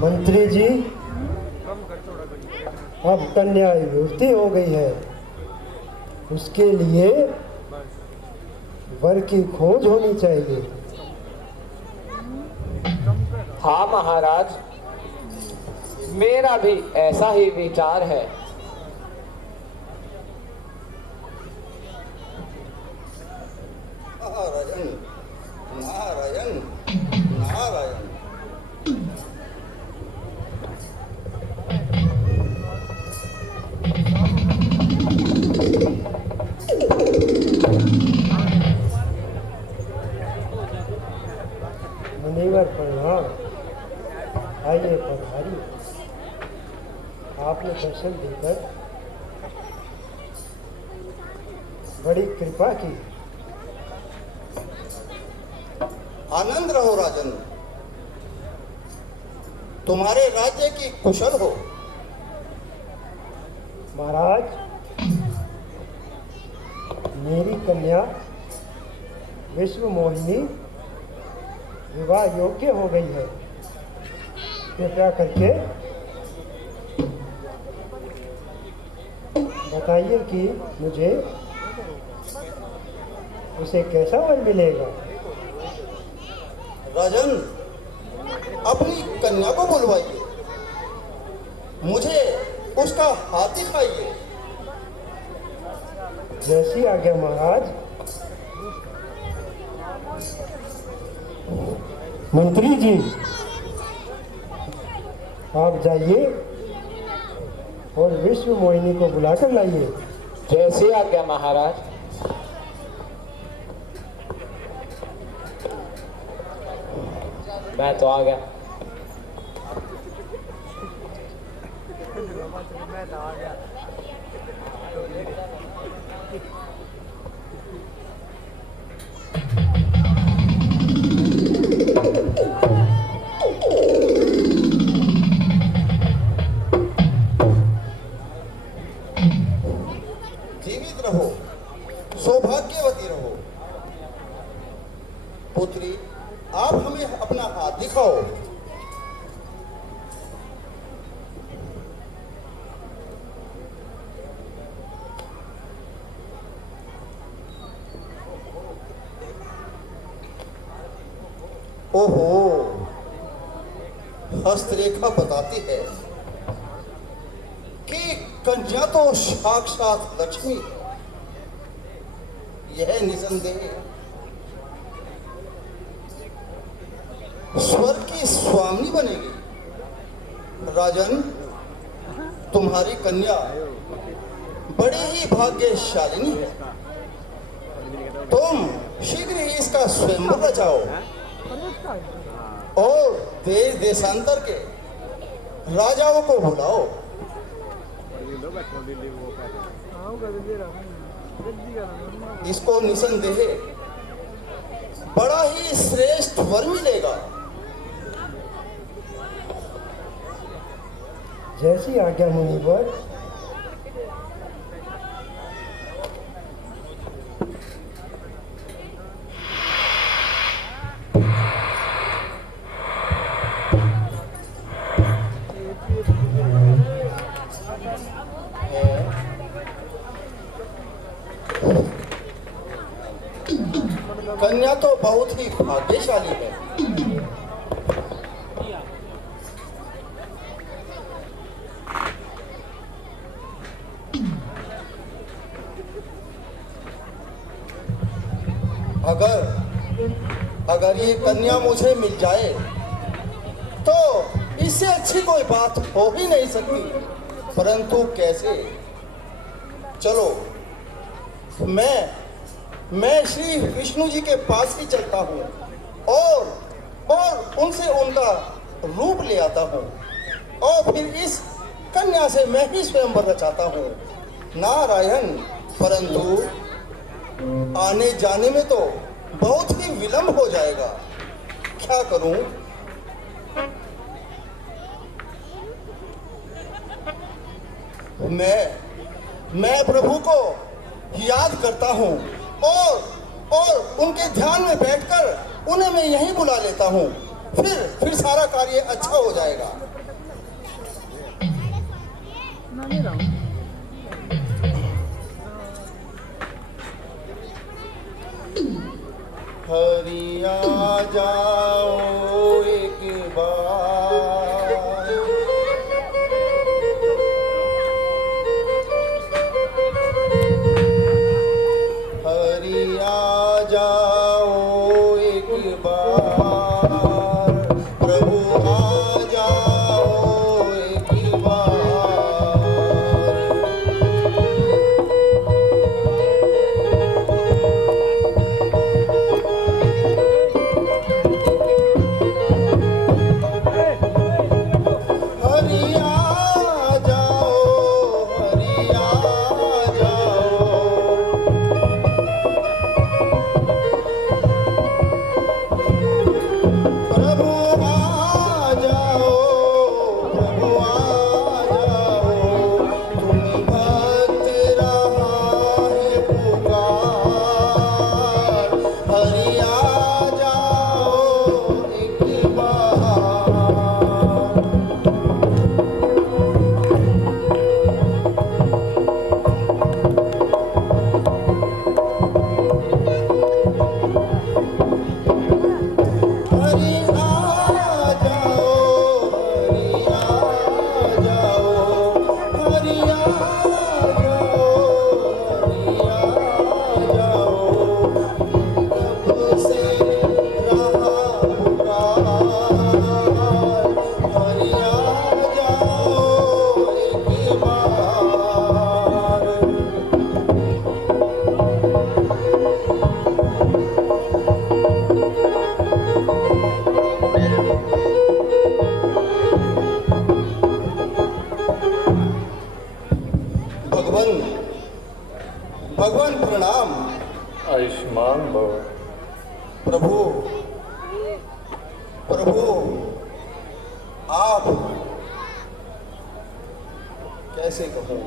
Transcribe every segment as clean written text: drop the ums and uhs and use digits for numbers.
मंत्री जी, अब कन्या युवती हो गई है, उसके लिए वर की खोज होनी चाहिए। हाँ महाराज, मेरा भी ऐसा ही विचार है। नारायण नारायण नारायण। मुनिवर प्रणाम। आइए पधारिए। आपने दर्शन देकर बड़ी कृपा की। आनंद रहो राजन, तुम्हारे राज्य की कुशल हो। महाराज, मेरी कन्या विश्व मोहिनी विवाह योग्य हो गई है। कृपया करके बताइए कि मुझे उसे कैसा वर मिलेगा। राजन, अपनी कन्या को बुलवाइए, मुझे उसका हाथ दिखाइए। जैसी आज्ञा महाराज। मंत्री जी, आप जाइए और विश्व मोहिनी को बुलाकर लाइए। जैसी आज्ञा महाराज। मैं तो आ गया। जीवित रहो, सौभाग्यवती रहो। पुत्री, आप हमें अपना हाथ दिखाओ। ओहो, हस्तरेखा बताती है कि कन्या तो साक्षात लक्ष्मी है। यह निसंदेह स्वर्ग की स्वामिनी बनेगी। राजन, तुम्हारी कन्या बड़ी ही भाग्यशालिनी है। तुम शीघ्र ही इसका स्वयंवर रचाओ और देश देशांतर के राजाओं को बुलाओ। इसको निसंदेह बड़ा ही श्रेष्ठ वर मिलेगा। जैसी आज्ञा मुनिवर। कन्या तो बहुत ही भाग्यशाली है। अगर ये कन्या मुझे मिल जाए तो इससे अच्छी कोई बात हो ही नहीं सकती। परंतु कैसे? चलो, मैं श्री विष्णु जी के पास ही चलता हूँ और उनसे उनका रूप ले आता हूँ और फिर इस कन्या से मैं ही स्वयंवर रचाता हूँ। नारायण, परंतु आने जाने में तो बहुत ही विलंब हो जाएगा। क्या करूं? मैं प्रभु को याद करता हूँ और उनके ध्यान में बैठकर उन्हें मैं यहीं बुला लेता हूँ। फिर सारा कार्य अच्छा हो जाएगा। हरि आ जाओ एक बार, हरि आ जाओ एक बार, प्रभु आ जाओ एक बार। हरि आ जाओ, हरि आ जाओ, प्रभु आ जाओ, प्रभु आ जाओ। तुम भक्त रहा है पुकार, हरि आ जाओ एक बार। हरि आ जाओ, हरि आ जाओ, हरि आ जाओ, हरि आ जाओ। कब से रहा पुकार, हरि आ जाओ एक बार। भगवान भगवान प्रणाम। आयुष्मान भव। प्रभु प्रभु आप कैसे कहूँ,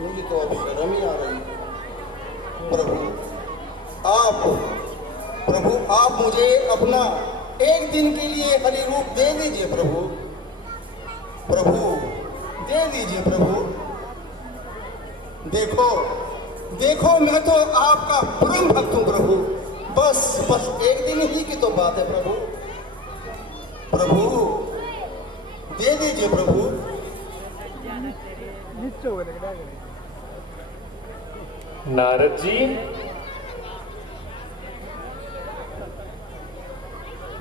मुझे तो अब शर्म ही आ रही। प्रभु आप मुझे अपना एक दिन के लिए हरि रूप दे दीजिए प्रभु। दे दीजिए प्रभु। देखो मैं तो आपका परम भक्त हूँ प्रभु। बस एक दिन ही की तो बात है प्रभु दे दीजिए प्रभु। नारद जी,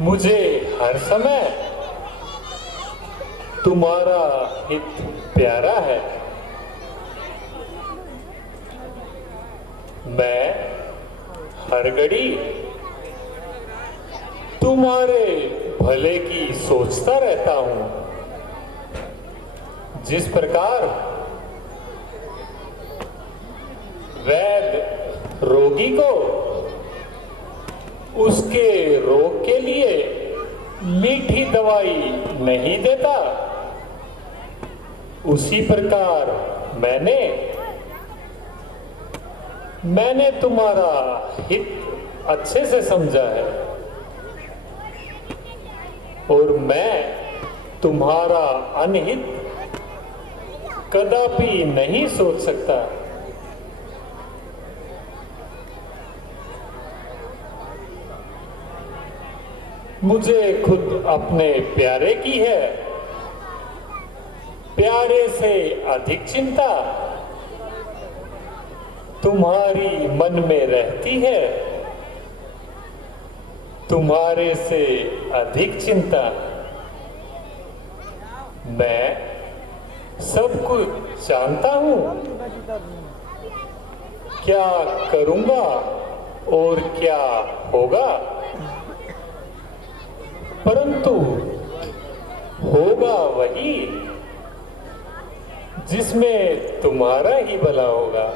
मुझे हर समय तुम्हारा हित प्यारा है। मैं हर घड़ी तुम्हारे भले की सोचता रहता हूं। जिस प्रकार वैद्य रोगी को उसके रोग के लिए मीठी दवाई नहीं देता, उसी प्रकार मैंने तुम्हारा हित अच्छे से समझा है और मैं तुम्हारा अनहित कदापि नहीं सोच सकता। मुझे खुद अपने प्यारे की है, प्यारे से अधिक चिंता तुम्हारी मन में रहती है, तुम्हारे से अधिक चिंता। मैं सब कुछ जानता हूं, क्या करूंगा और क्या होगा, परंतु होगा वही जिसमें तुम्हारा ही भला होगा।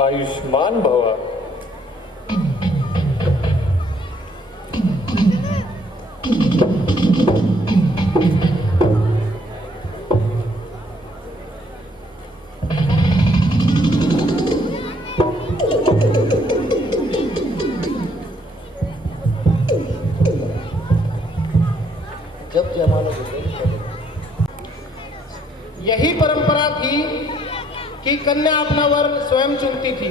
आयुष्मान भव। थी कि कन्या अपना वर स्वयं चुनती थी,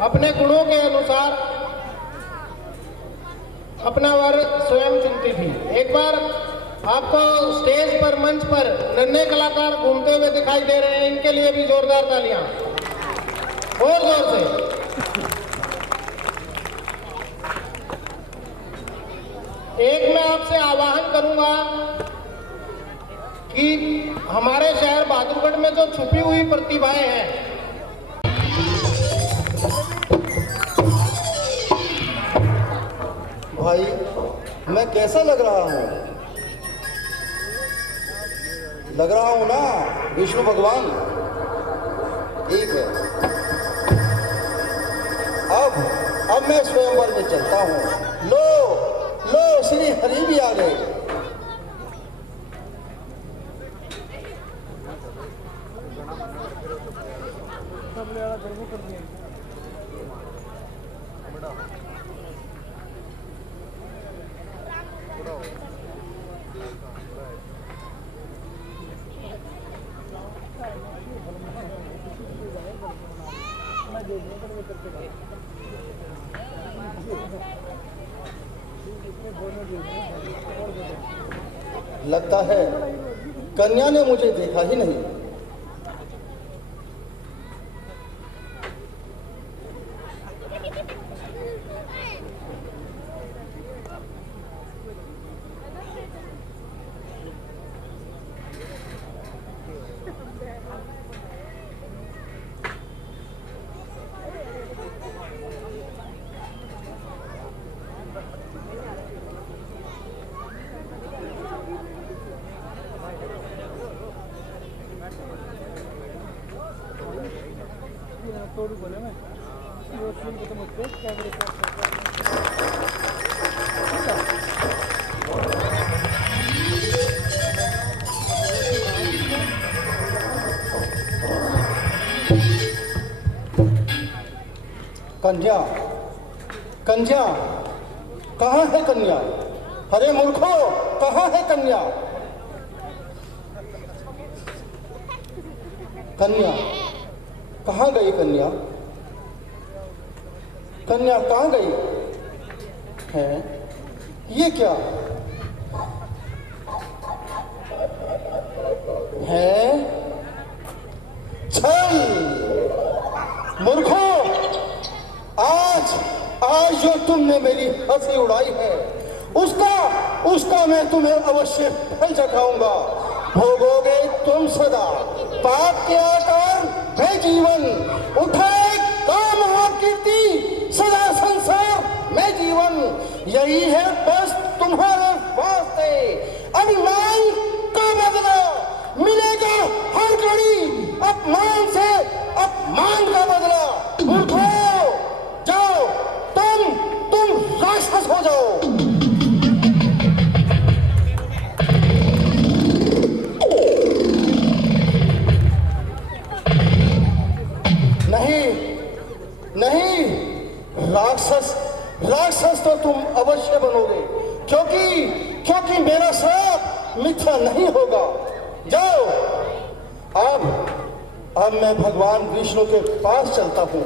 अपने गुणों के अनुसार अपना वर स्वयं चुनती थी। एक बार आपको स्टेज पर, मंच पर नन्हे कलाकार घूमते हुए दिखाई दे रहे हैं, इनके लिए भी जोरदार तालियां, और जोर से। एक मैं आपसे आह्वान करूंगा कि हमारे शहर बहादुरगढ़ में जो छुपी हुई प्रतिभाएं हैं, भाई मैं कैसा लग रहा हूँ? लग रहा हूँ ना विष्णु भगवान? ठीक है, अब मैं स्वयंवर में चलता हूँ। लो लो, श्री हरि भी आ गए। लगता है कन्या ने मुझे देखा ही नहीं। कन्या, कन्या, कहाँ है कन्या? अरे मूर्खो, कहाँ है कन्या? कन्या कहाँ गई? कन्या, कन्या कहाँ गई है? ये क्या है? छल! मूर्खो, आज जो तुमने मेरी हंसी उड़ाई है, उसका मैं तुम्हें अवश्य फल चखाऊंगा। भोगोगे तुम सदा पाप के आकार है जीवन, उठाए काम और कीर्ति सदा संसार में जीवन। यही है बस तुम्हारे वास्ते अभिमान का बदला मिलेगा हर घड़ी, अपमान से अपमान का बदला। उठो, जाओ, तुम राक्षस हो जाओ। नहीं, राक्षस तो तुम अवश्य बनोगे, क्योंकि मेरा श्राप मिथ्या नहीं होगा। जाओ, अब मैं भगवान विष्णु के पास चलता हूँ।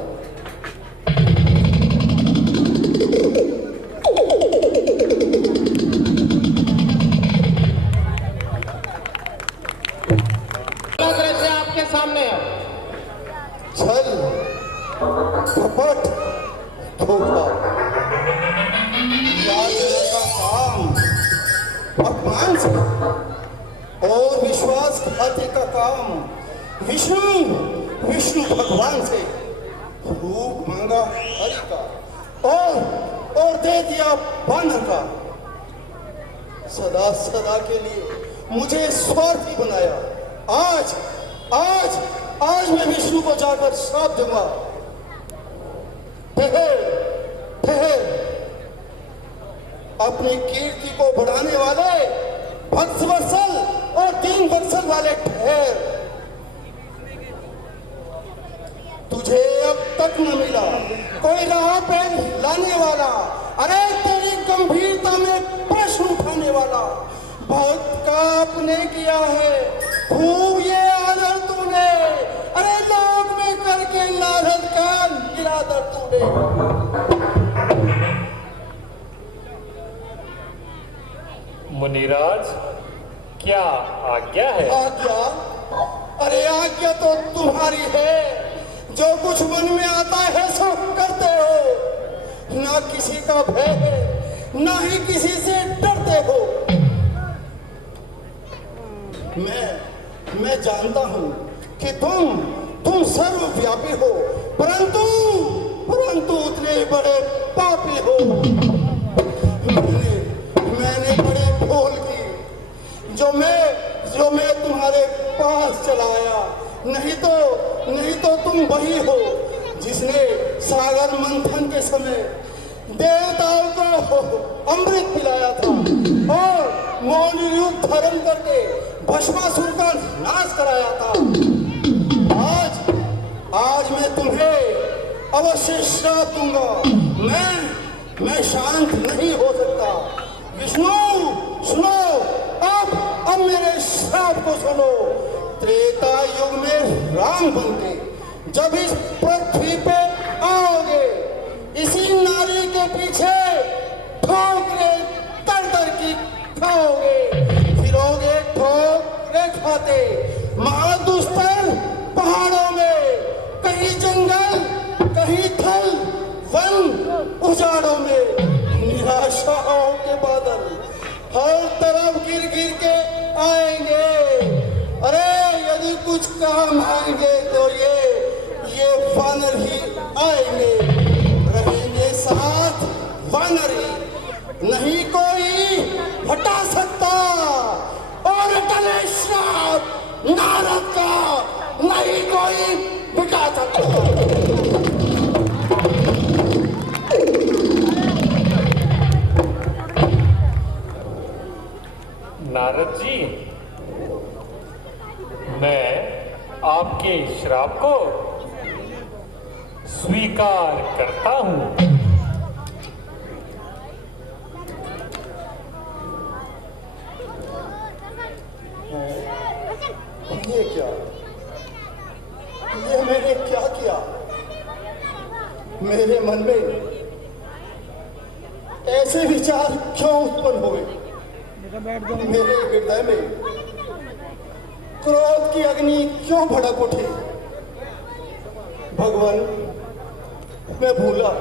दृश्य आपके सामने है। छल, कपट, धोखा, का काम अपमान से और विश्वासघाती का काम विष्णु भगवान से। रूप मांगा हरि का और दे दिया बानर का। सदा के लिए मुझे स्वार्थी बनाया। आज मैं विष्णु को जाकर श्राप दूंगा। ठहर, अपनी कीर्ति को बढ़ाने वाले भक्तवत्सल और दीन वत्सल वाले, ठहर। तुझे अब तक न मिला कोई राह पे लाने वाला, अरे तेरी गंभीरता में प्रश्न उठाने वाला। भक्त का आपने किया है खूब ये आदर तूने, अरे लोग में करके नारद का निरादर तूने। मुनिराज, क्या आज्ञा है? आज्ञा? अरे आज्ञा तो तुम्हारी है, जो कुछ मन में आता है सो करते हो, ना किसी का भय है, ना ही किसी से डरते हो। मैं जानता हूं कि तुम सर्वव्यापी हो, परंतु उतने बड़े पापी हो। मैंने बड़े भूल की, जो मैं तुम्हारे पास चलाया। नहीं तो तुम वही हो जिसने सागर मंथन के समय देवताओं को अमृत पिलाया था और मौन रूप धारण करके भस्मासुर का नाश कराया था। आज मैं तुम्हें अवश्य श्राप दूंगा। मैं शांत नहीं हो सकता। विष्णु सुनो, अब मेरे श्राप को सुनो। त्रेता युग में राम बनके जब इस पृथ्वी पे आओगे, इसी नारी के पीछे ठोकरे तर की खाओगे, फिरोगे ठोकरे खाते महादुस्तर पहाड़ों में, कहीं जंगल कहीं थल वन उजाड़ों में। निराशाओं के बादल हर तरफ गिर के आएंगे। अरे यदि कुछ काम आएंगे तो ये वानर ही आएंगे, रहेंगे साथ वानर ही, नहीं कोई हटा सकता। और टले श्राप नारद का नहीं कोई मिटा सकता। नारद जी, मैं आपके श्राप को स्वीकार करता हूं। ये क्या? ये मैंने क्या किया? मेरे मन में ऐसे विचार क्यों उत्पन्न हुए? मेरे हृदय में क्रोध की अग्नि क्यों भड़क उठी? भगवान, मैं भूला,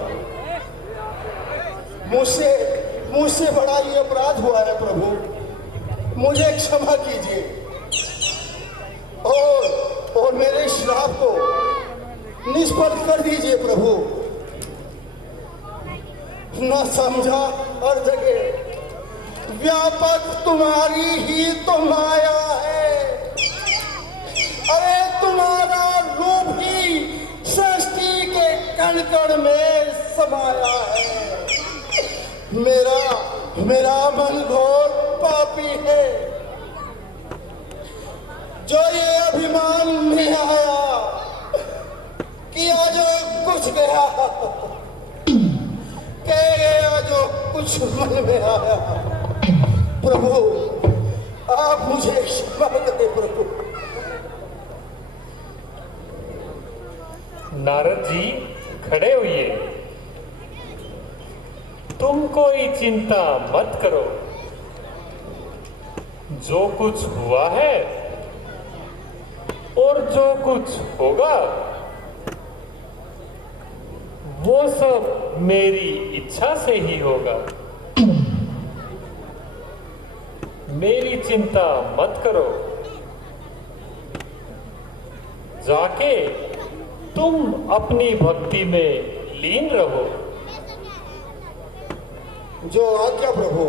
मुझसे बड़ा ये अपराध हुआ है प्रभु, मुझे क्षमा कीजिए और मेरे श्राप को निष्फल कर दीजिए प्रभु। न समझा और जगे, व्यापक तुम्हारी ही तो माया है। अरे तुम्हारा रूप ही सृष्टि के कण कण में समाया है। मेरा मन घोर पापी है, जो ये अभिमान में आया, किया जो कुछ गया, कह गया जो कुछ मन में आया। प्रभु, आप मुझे क्षमा करें प्रभु। नारद जी, खड़े होइए। तुम कोई चिंता मत करो। जो कुछ हुआ है और जो कुछ होगा वो सब मेरी इच्छा से ही होगा। मेरी चिंता मत करो। जाके तुम अपनी भक्ति में लीन रहो। जो आज्ञा प्रभु।